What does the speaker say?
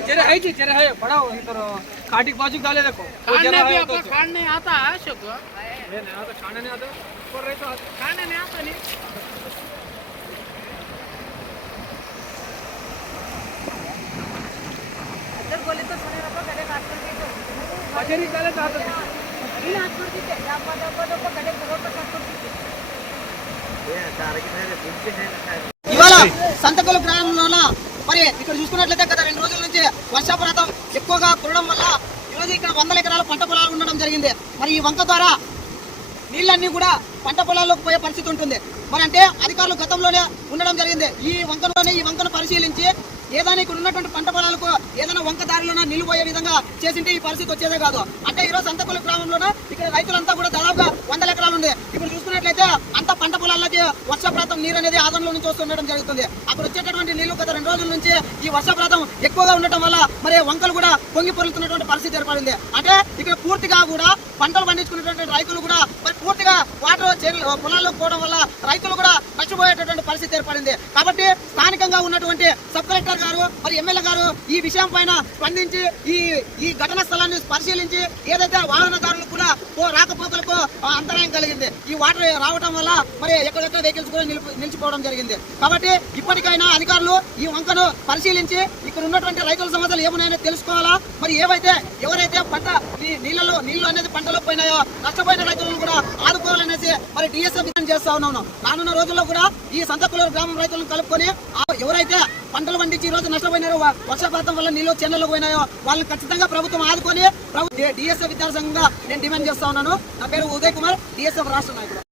जरा है बड़ा इधर काटी बाजू डाले देखो खाने भी आपको खाने नहीं आता है अशोक नहीं आता खाने नहीं आता ऊपर रहे तो खाने नहीं आता नहीं इधर बोले तो सुने रखो गड्ढे काट कर दी तो बजरी डाले तो आता इन हाथ कर दी थे जापा जापा तो गड्ढे रोड पर काट कर दी ఇవాళ సంతకలు గ్రామంలోన మరి ఇక్కడ చూసుకున్నట్లయితే గత 2 రోజుల నుంచి వర్షపాతం ఎక్కువగా కురవడం వల్ల ఈరోజు ఇక్కడ 100 ఎకరాల పంట పొలాలు ఉండడం జరిగింది. మరి ఈ వంక ద్వారా నీళ్ళన్నీ కూడా పంట పొలాల్లోకి పోయే పరిస్థితి ఉంటుంది. మరి అంటే అధికారులు గతంలోనే ఉండడం జరిగింది. ఈ వంకను పరిశీలించి ఏదైనా ఇక్కడ ఉన్నటువంటి పంట పొలాలకు ఏదైనా వంక దారిలోన నీళ్లు పోయే విధంగా చేసింటే ఈ పరిస్థితి వచ్చేదే కాదు. అంటే ఈరోజు సంతకలు గ్రామంలోన ఇక్కడ రైతులంతా కూడా దాదాపుగా 100 ఎకరాలు ఉంది. ఇప్పుడు చూసుకున్నట్లయితే అంత పంట పొలాల్లోకి వర్షపాతం నీరు అనేది ఆదంలో నుంచి వస్తుండడం జరుగుతుంది. అక్కడ వచ్చేటటువంటి నీళ్లు గత 2 రోజుల నుంచి ఈ వర్షపాతం ఎక్కువగా ఉండటం వల్ల మరి వంకలు కూడా పొంగి పొరులుతున్నటువంటి పరిస్థితి ఏర్పడింది. అంటే ఇక్కడ పూర్తిగా కూడా పంటలు పండించుకున్నటువంటి రైతులు కూడా మరి పూర్తిగా వాటర్ పొలాల్లోకి పోవడం వల్ల రైతులు కూడా నష్టపోయేటటువంటి పరిస్థితి ఏర్పడింది. కాబట్టి స్థానికంగా ఉన్నటువంటి సబ్ కలెక్టర్ గారు మరి ఎమ్మెల్యే గారు ఈ విషయం పైన స్పందించి ఈ ఘటనా స్థలాన్ని పరిశీలించి ఏదైతే వాహనదారులకు కూడా రాకపోకలకు అంతరాయం కలిగింది. ఈ వాటర్ రావడం వల్ల మరి ఎక్కడెక్కడ వెహికల్స్ కూడా నిలిచిపోవడం జరిగింది. కాబట్టి ఇప్పటికైనా అధికారులు ఈ వంకను పరిశీలించి ఇక్కడ ఉన్నటువంటి రైతుల సమస్యలు ఏమున్నాయో తెలుసుకోవాలా. మరి ఎవరైతే పంట ఈ నీళ్లు అనేది పంటలో పోయినాయో నష్టపోయిన రైతులను కూడా ఆదుకోవాలనేసి మరి డిఎస్ఎఫ్ చేస్తా ఉన్నాను. రానున్న రోజుల్లో కూడా ఈ సంతకూరు గ్రామం రైతులను కలుపుకొని ఎవరైతే పంటలు పండించి ఈ రోజు నష్టపోయినారో వర్షపాతం వల్ల నీళ్ళు చెన్నెలకు పోయినాయో వాళ్ళని ఖచ్చితంగా ప్రభుత్వం ఆదుకొని డిఎస్ఎఫ్ విద్యాసంఘంగా నేను డిమాండ్ చేస్తా ఉన్నాను. నా పేరు ఉదయ్ కుమార్, డిఎస్ఎఫ్ రాష్ట్ర నాయకుడు.